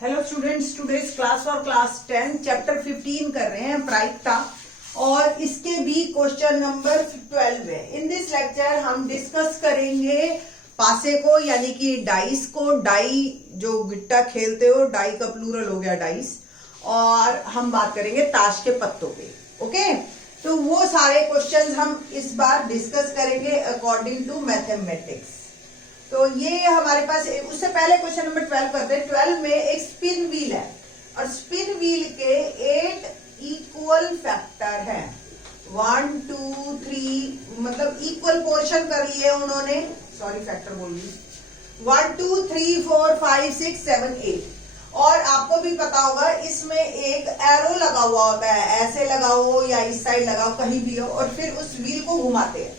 Hello students, today's class for class 10 chapter 15 कर रहे हैं प्रायिकता और इसके भी क्वेश्चन नंबर 12 है। इन दिस लेक्चर हम डिस्कस करेंगे पासे को यानी कि डाइस को। डाई जो गिट्टा खेलते हो, डाई का प्लूरल हो गया डाइस। और हम बात करेंगे ताश के पत्तों पे। ओके, तो वो सारे क्वेश्चंस हम इस बार डिस्कस करेंगे अकॉर्डिंग टू मैथमेटिक्स। तो ये हमारे पास, उससे पहले क्वेश्चन नंबर 12 करते हैं। 12 में एक स्पिन व्हील है और स्पिन व्हील के 8 इक्वल फैक्टर हैं। 1 2 3 मतलब इक्वल पोर्शन कर लिए उन्होंने, सॉरी फैक्टर बोल रही, 1 2 3 4 5 6 7 8। और आपको भी पता होगा इसमें एक एरो लगा हुआ होता है, ऐसे लगाओ या इस साइड लगाओ, कहीं भी हो, और फिर उस व्हील को घुमाते हैं।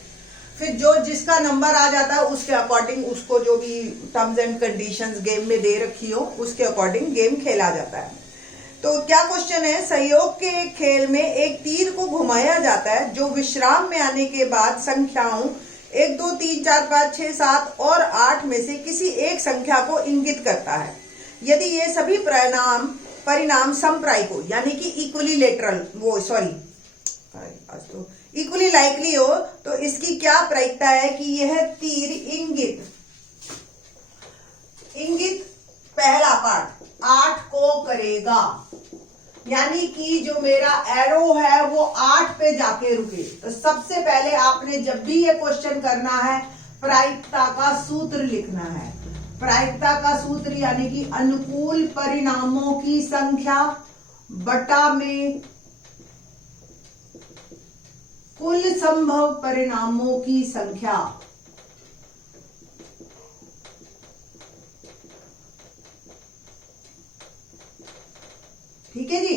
फिर जो जिसका नंबर आ जाता है उसके अकॉर्डिंग उसको जो भी टर्म्स एंड कंडीशंस गेम में दे रखी हो उसके अकॉर्डिंग गेम खेला जाता है। तो क्या क्वेश्चन है, सहयोग के एक खेल में एक तीर को घुमाया जाता है जो विश्राम में आने के बाद संख्याओं 1 2 3 4 5 6 7 और 8 में से किसी एक संख्या को इंगित करता है। यदि ये सभी परिणाम समप्रायिक हो यानी कि इक्वली लेटरल इक्वली लाइकली हो, तो इसकी क्या प्रायिकता है कि यह तीर इंगित पहला पार्ट 8 को करेगा। यानी कि जो मेरा एरो है वो 8 पे जाके रुके। तो सबसे पहले आपने जब भी ये क्वेश्चन करना है प्रायिकता का सूत्र लिखना है। प्रायिकता का सूत्र यानी कि अनुकूल परिणामों की संख्या बटा में कुल संभव परिणामों की संख्या। ठीक है जी।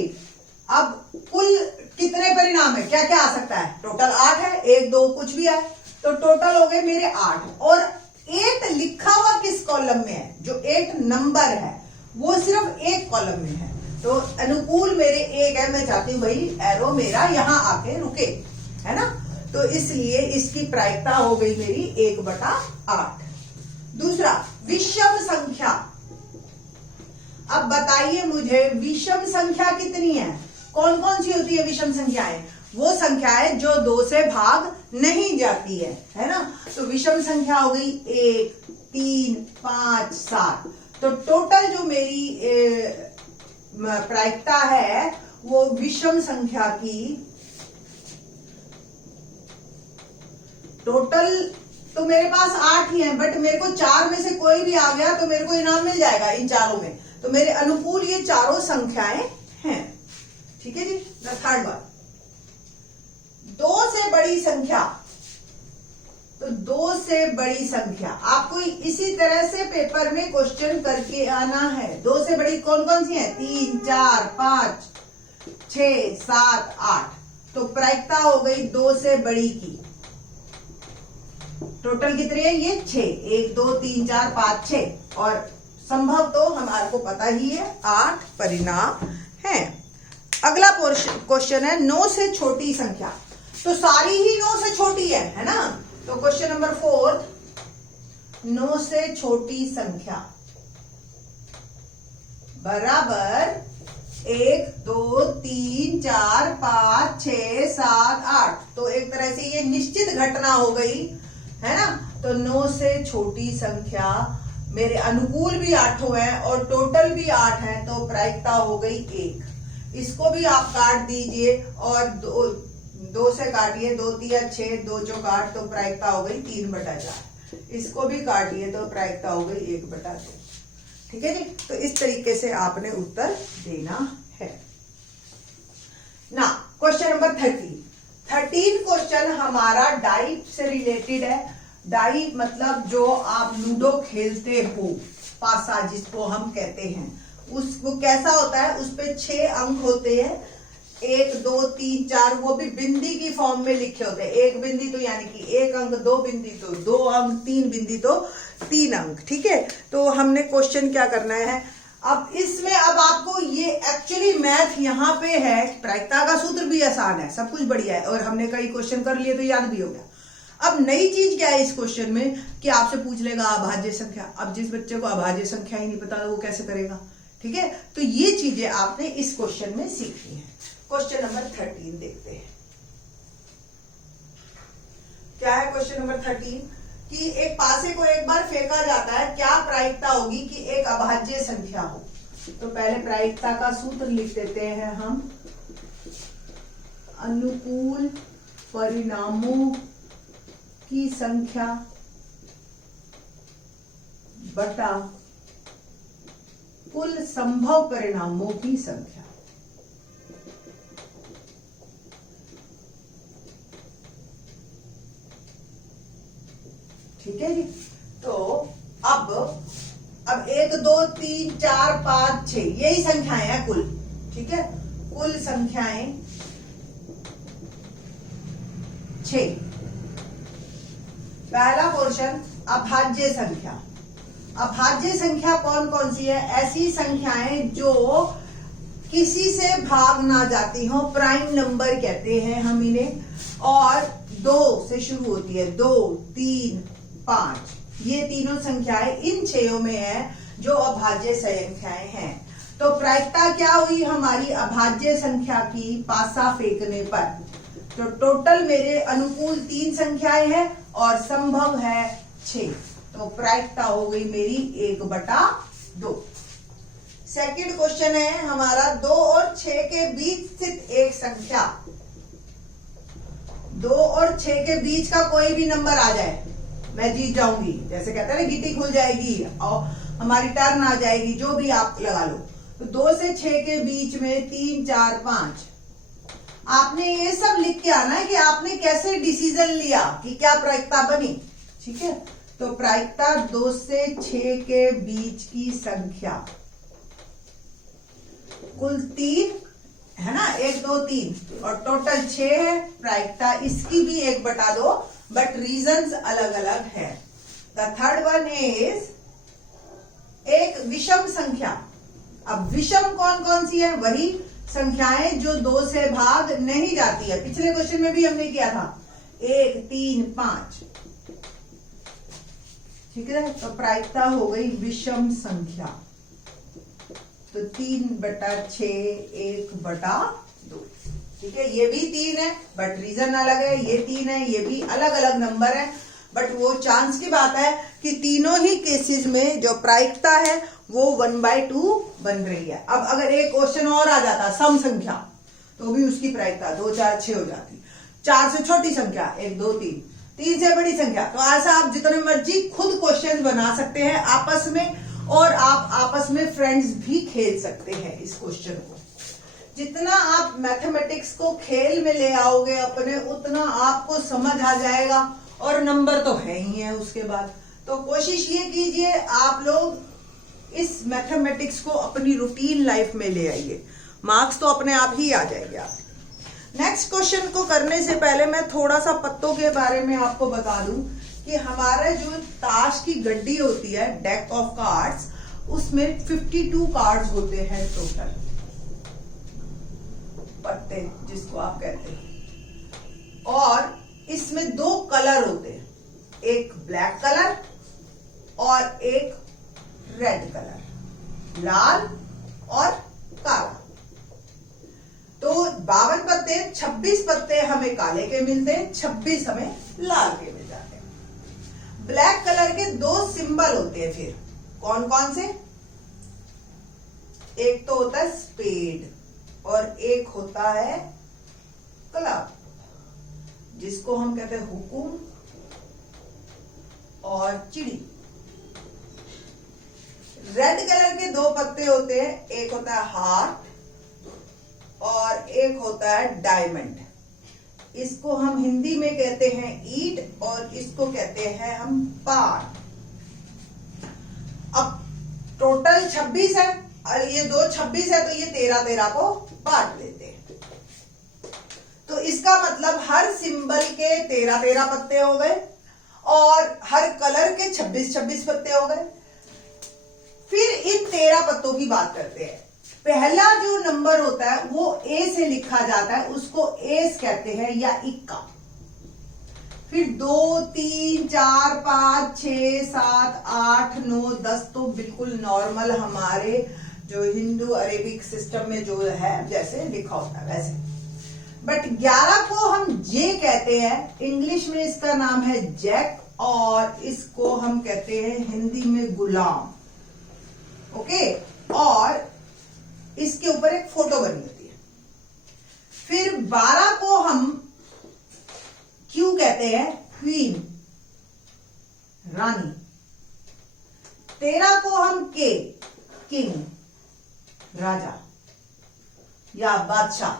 अब कुल कितने परिणाम है, क्या क्या आ सकता है? टोटल 8 है, 1 2 कुछ भी है, तो टोटल हो गए मेरे 8। और 8 लिखा हुआ किस कॉलम में है? जो 8 नंबर है वो सिर्फ एक कॉलम में है। तो अनुकूल मेरे 1 है, मैं चाहती हूं भाई एरो मेरा यहां आके रुके, है ना। तो इसलिए इसकी प्रायिकता हो गई मेरी 1/8। दूसरा, विषम संख्या। अब बताइए मुझे विषम संख्या कितनी है? कौन कौन सी होती है विषम संख्याएं? वो संख्याएं जो 2 से भाग नहीं जाती है ना। तो विषम संख्या हो गई 1 3 5 7। तो टोटल जो मेरी प्रायिकता है वो विषम संख्या की टोटल, तो मेरे पास 8 ही है, बट मेरे को 4 में से कोई भी आ गया तो मेरे को इनाम मिल जाएगा इन चारों में। तो मेरे अनुकूल ये चारों संख्याएं हैं। ठीक है जी। थर्ड बार, 2 से बड़ी संख्या। तो 2 से बड़ी संख्या आपको इसी तरह से पेपर में क्वेश्चन करके आना है। 2 से बड़ी कौन कौन सी है? 3 4 5 6 7 8। तो प्रायिकता हो गई 2 से बड़ी की। टोटल कितने हैं ये? 6। 1 2 3 4 5 6। और संभव तो हमारे को पता ही है 8 परिणाम हैं। अगला क्वेश्चन है 9 से छोटी संख्या। तो सारी ही 9 से छोटी है ना। तो क्वेश्चन नंबर 4, 9 से छोटी संख्या बराबर 1 2 3 4 5 6 7 8। तो एक तरह से ये निश्चित घटना हो गई, है ना। तो 9 से छोटी संख्या मेरे अनुकूल भी 8 है और टोटल भी 8 है, तो प्रायिकता हो गई 1। इसको भी आप काट दीजिए और 2 से काटिए, 2 3 6 2 चौक 8, तो प्रायिकता हो गई 3/4। इसको भी काटिए तो प्रायिकता हो गई 1/2। ठीक है जी। तो इस तरीके से आपने उत्तर देना है ना। क्वेश्चन नंबर 13 क्वेश्चन हमारा डाई से रिलेटेड है। डाई मतलब जो आप लूडो खेलते हो, पासा जिसको हम कहते हैं, उसको कैसा होता है? उस पे 6 अंक होते हैं, 1 2 3 4, वो भी बिंदी की फॉर्म में लिखे होते हैं। 1 बिंदी तो यानी कि 1 अंक, 2 बिंदी तो 2 अंक, 3 बिंदी तो 3 अंक। ठीक है। तो हमने क्वेश्चन क्या करना है अब इसमें? अब आपको ये एक्चुअली मैथ यहाँ पे है, प्रायिकता का सूत्र भी आसान है, सब कुछ बढ़िया है और हमने कई क्वेश्चन कर लिए तो याद भी हो गया। अब नई चीज क्या है इस क्वेश्चन में कि आपसे पूछ लेगा अभाज्य संख्या। अब जिस बच्चे को अभाज्य संख्या ही नहीं पता वो कैसे करेगा? ठीक है, तो ये चीजें आपने इस क्वेश्चन में सीखी हैं। क्वेश्चन नंबर 13 देखते हैं। क्या है क्वेश्चन नंबर 13 कि एक पासे को एक बार फेंका जाता है, क्या प्रायिकता होगी कि एक अभाज्य संख्या हो। तो पहले प्रायिकता का सूत्र लिख देते हैं हम, अनुकूल परिणामों की संख्या बटा कुल संभव परिणामों की संख्या। ठीक है जी। तो अब 1 2 3 4 5 6 यही संख्याएं हैं कुल। ठीक है, कुल संख्याएं 6। पहला पोर्शन अभाज्य संख्या। अभाज्य संख्या कौन कौन सी है? ऐसी संख्याएं जो किसी से भाग ना जाती हो, प्राइम नंबर कहते हैं हम इन्हें, और 2 से शुरू होती है। 2 3 5 ये तीनों संख्याएं इन 6 में है जो अभाज्य संख्याएं हैं। तो प्रायिकता क्या हुई हमारी अभाज्य संख्या की पासा फेंकने पर? तो टोटल मेरे अनुकूल 3 संख्याएं हैं और संभव है 6। तो प्रायिकता हो गई मेरी 1/2। सेकंड क्वेश्चन है हमारा 2 और 6 के बीच स्थित एक संख्या। 2 और 6 के बीच का कोई भी नंबर आ जाए मैं जीत जाऊंगी। जैसे कहते हैं ना, गिट्टी खुल जाएगी और हमारी टर्न आ जाएगी, जो भी आप लगा लो। तो 2 से 6 के बीच में 3 4 5 आपने ये सब लिख के आना है कि आपने कैसे डिसीजन लिया कि क्या प्रायिकता बनी। ठीक है, तो प्रायिकता 2 से 6 के बीच की संख्या कुल 3 है ना, 1 2 3 और टोटल 6 है। प्रायिकता इसकी भी 1/2, बट रीजंस अलग अलग है। द थर्ड वन इज एक विषम संख्या। अब विषम कौन कौन सी है? वही संख्याएं जो 2 से भाग नहीं जाती है। पिछले क्वेश्चन में भी हमने किया था 1 3 5। ठीक है, तो प्रायिकता हो गई विषम संख्या। तो 3/6 1/2। ठीक है, ये भी 3 है बट रीजन अलग है, ये 3 है, ये भी अलग अलग नंबर है, बट वो चांस की बात है कि तीनों ही केसेस में जो प्रायिकता है वो 1/2 बन रही है। अब अगर एक क्वेश्चन और आ जाता सम संख्या, तो भी उसकी प्रायिकता 2 4 6 हो जाती। 4 से छोटी संख्या 1 2 3, 3 से बड़ी संख्या। तो ऐसा आप जितने मर्जी खुद क्वेश्चन बना सकते हैं आपस में, और आप आपस में फ्रेंड्स भी खेल सकते हैं इस क्वेश्चन को। जितना आप मैथमेटिक्स को खेल में ले आओगे अपने, उतना आपको समझ आ जाएगा, और नंबर तो है ही है उसके बाद। तो कोशिश ये कीजिए आप लोग इस मैथमेटिक्स को अपनी रूटीन लाइफ में ले आइए, मार्क्स तो अपने आप ही आ जाएंगे आप। नेक्स्ट क्वेश्चन को करने से पहले मैं थोड़ा सा पत्तों के बारे में आपको बता दूं कि हमारा जो ताश की गड्डी होती है, डेक ऑफ कार्ड्स, उसमें 52 कार्ड्स होते हैं टोटल, पत्ते जिसको आप कहते हैं। और इसमें 2 कलर होते हैं, एक ब्लैक कलर और एक रेड कलर, लाल और काला। तो 52 पत्ते, 26 पत्ते हमें काले के मिलते हैं, 26 हमें लाल के मिल जाते हैं। ब्लैक कलर के 2 सिंबल होते हैं फिर, कौन कौन से? एक तो होता है स्पेड और एक होता है क्लब, जिसको हम कहते हैं हुकुम और चिड़ी। रेड कलर के 2 पत्ते होते हैं, एक होता है हार्ट और एक होता है डायमंड। इसको हम हिंदी में कहते हैं ईट और इसको कहते हैं हम पान। अब टोटल 26 है और ये 2 26 है, तो ये 13 को बांट लेते हैं। तो इसका मतलब हर सिंबल के 13 पत्ते हो गए और हर कलर के 26 पत्ते हो गए। फिर इन 13 पत्तों की बात करते हैं। पहला जो नंबर होता है वो ए से लिखा जाता है, उसको एस कहते हैं या इक्का। फिर 2 3 4 5 6 7 8 9 10 तो बिल्कुल नॉर्मल हमारे जो हिंदू अरेबिक सिस्टम में जो है जैसे लिखा होता है वैसे। बट 11 को हम जे कहते हैं, इंग्लिश में इसका नाम है जैक, और इसको हम कहते हैं हिंदी में गुलाम। ओके, और इसके ऊपर एक फोटो बनी होती है। फिर 12 को हम क्यों कहते हैं, क्वीन, रानी। 13 को हम के, किंग, राजा या बादशाह।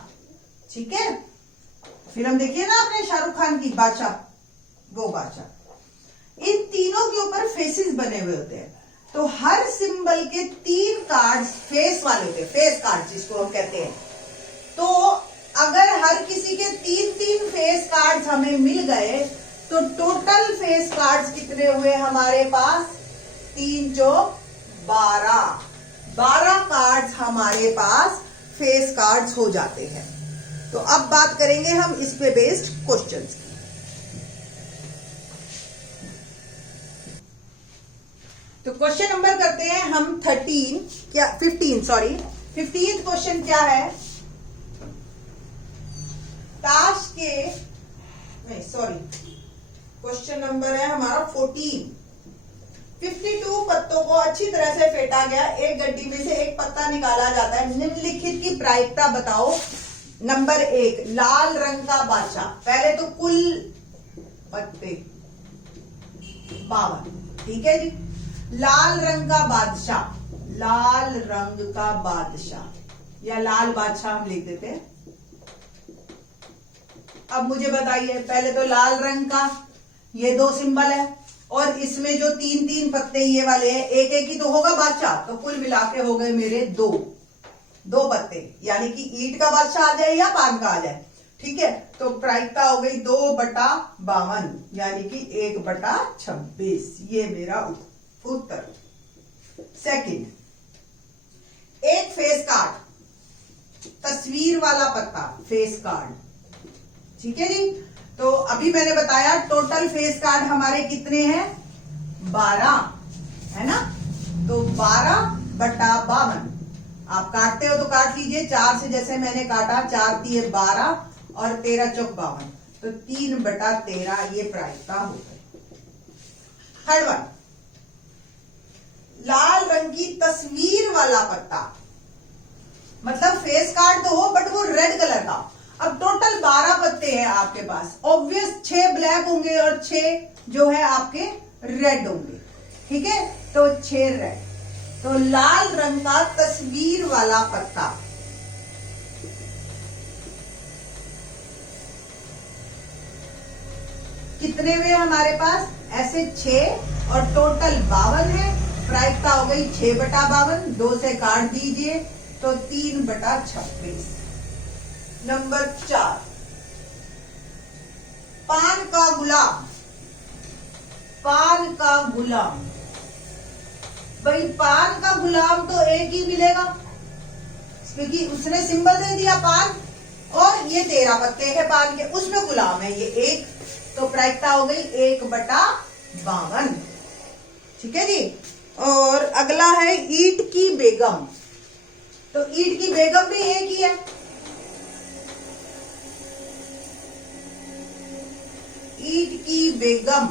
ठीक है, फिल्म देखिए ना आपने शाहरुख खान की बादशाह, वो बादशाह। इन तीनों के ऊपर फेसेस बने हुए होते हैं, तो हर सिंबल के 3 कार्ड्स फेस वाले होते हैं, फेस कार्ड जिसको हम कहते हैं। तो अगर हर किसी के 3-3 फेस कार्ड्स हमें मिल गए तो टोटल फेस कार्ड्स कितने हुए हमारे पास, 3 चौक 12। 12 कार्ड्स हमारे पास फेस कार्ड्स हो जाते हैं। तो अब बात करेंगे हम इस पे बेस्ड क्वेश्चंस की। तो क्वेश्चन नंबर करते हैं हम 15th क्वेश्चन क्या है, ताश के, नहीं सॉरी, क्वेश्चन नंबर है हमारा 14। 52 पत्तों को अच्छी तरह से फेंटा गया, एक गड्डी में से एक पत्ता निकाला जाता है, निम्नलिखित की प्रायिकता बताओ। नंबर 1, लाल रंग का बादशाह। पहले तो कुल पत्ते 52, ठीक है जी। लाल रंग का बादशाह, लाल रंग का बादशाह या लाल बादशाह हम लिख देते हैं। अब मुझे बताइए, पहले तो लाल रंग का ये 2 सिंबल है, और इसमें जो 3-3 पत्ते ये वाले हैं, एक एक ही तो होगा बादशाह, तो कुल मिला के हो गए मेरे 2 पत्ते, यानी कि ईंट का बादशाह आ जाए या पान का आ जाए। ठीक है, तो प्रायिकता हो गई 2/52, यानी कि 1/26। ये मेरा उत्तर। सेकंड, एक फेस कार्ड, तस्वीर वाला पत्ता, फेस कार्ड। ठीक है जी, तो अभी मैंने बताया टोटल फेस कार्ड हमारे कितने हैं, 12 है ना। तो 12/52 आप काटते हो तो काट लीजिए, 4 से जैसे मैंने काटा, 4 3 12 और 13 चौक 52, तो 3/13 ये प्रायिकता हो गई। थर्ड वन, लाल रंग की तस्वीर वाला पत्ता, मतलब फेस कार्ड तो हो बट वो रेड कलर का। अब टोटल 12 पत्ते हैं आपके पास, ऑब्वियस 6 ब्लैक होंगे और 6 जो है आपके रेड होंगे। ठीक है, तो 6 रेड। तो लाल रंग का तस्वीर वाला पत्ता कितने हुए हमारे पास, ऐसे 6 और टोटल 52 है। प्रायिकता हो गई 6/52, 2 से काट दीजिए तो 3/26। नंबर 4, पान का गुलाम। पान का गुलाम, भाई पान का गुलाम तो एक ही मिलेगा, क्योंकि उसने सिंबल दे दिया पान, और ये 13 पत्ते हैं पान के, उसमें गुलाम है ये एक, तो प्रायिकता हो गई 1/52। ठीक है जी। और अगला है ईंट की बेगम। तो ईंट की बेगम भी एक ही है, ईंट की बेगम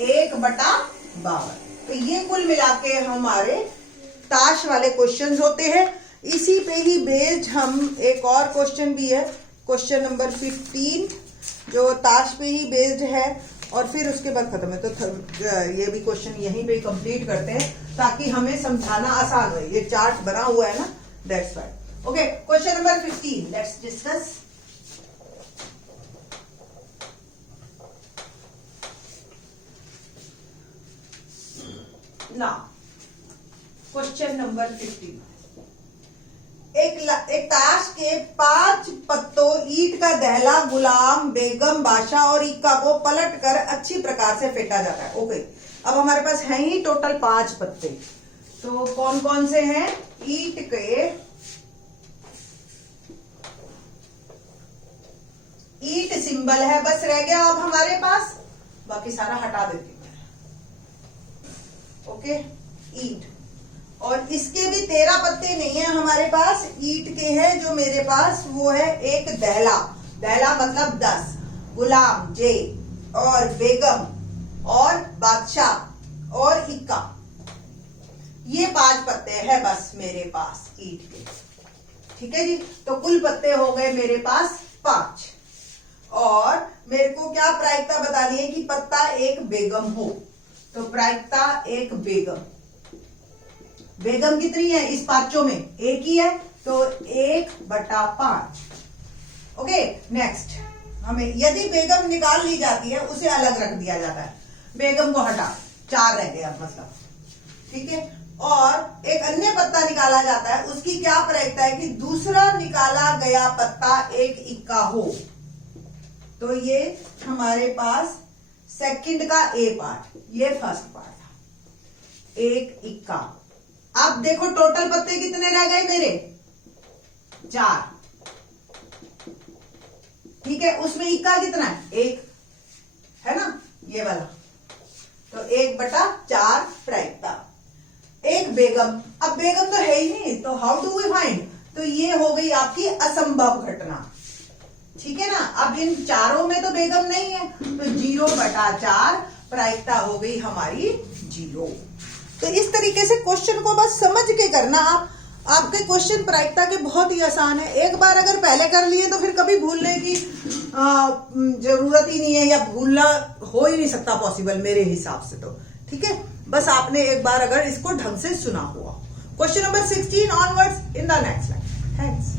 1/52। तो ये कुल मिला के हमारे ताश वाले क्वेश्चंस होते हैं। इसी पे ही बेस्ड हम एक और क्वेश्चन भी है, क्वेश्चन नंबर 15, जो ताश पे ही बेस्ड है, और फिर उसके बाद खत्म है। तो ये भी क्वेश्चन यहीं पे कंप्लीट करते हैं ताकि हमें समझाना आसान हो। ये चार्ट बना हुआ है ना, that's why. Okay, question number 15, let's discuss. ना क्वेश्चन नंबर 15, एक ताश के 5 पत्तों ईंट का दहला, गुलाम, बेगम, बादशाह और इक्का को पलट कर अच्छी प्रकार से फेंटा जाता है। ओके, अब हमारे पास हैं ही टोटल 5 पत्ते, तो कौन कौन से हैं, ईंट के, ईंट सिंबल है, बस रह गया अब हमारे पास, बाकी सारा हटा देती हूं। ओके, ईंट, और इसके भी 13 पत्ते नहीं है हमारे पास, ईंट के हैं जो मेरे पास, वो है एक दहला, दहला मतलब 10, गुलाम जे, और बेगम और बादशाह और इक्का, ये 5 पत्ते हैं बस मेरे पास ईंट के। ठीक है जी, तो कुल पत्ते हो गए मेरे पास 5। और मेरे को क्या प्रायिकता बतानी है कि पत्ता एक बेगम हो, तो प्रायिकता एक बेगम, बेगम कितनी है इस 5 में, एक ही है, तो 1/5। ओके, नेक्स्ट, हमें यदि बेगम निकाल ली जाती है उसे अलग रख दिया जाता है, बेगम को हटा, 4 रह गया मतलब। ठीक है, और एक अन्य पत्ता निकाला जाता है, उसकी क्या प्रायिकता है कि दूसरा निकाला गया पत्ता एक इक्का हो, तो ये हमारे पास सेकंड का ए पार्ट, ये फर्स्ट पार्ट, एक इक्का। अब देखो टोटल पत्ते कितने रह गए मेरे, 4। ठीक है, उसमें इक्का कितना है, 1 है ना, ये वाला, तो 1/4 प्रायिकता। एक बेगम, अब बेगम तो है ही नहीं, तो हाउ डू वी फाइंड, तो ये हो गई आपकी असंभव घटना। ठीक है ना, अब इन चारों में तो बेगम नहीं है, तो 0/4 प्रायिकता हो गई हमारी 0। तो इस तरीके से क्वेश्चन को बस समझ के करना आप, आपके क्वेश्चन प्रायिकता के बहुत ही आसान है। एक बार अगर पहले कर लिए तो फिर कभी भूलने की जरूरत ही नहीं है, या भूलना हो ही नहीं सकता पॉसिबल मेरे हिसाब से तो। ठीक है, बस आपने एक बार अगर इसको ढंग से सुना हुआ। Question number 16 onwards in the next line. Thanks.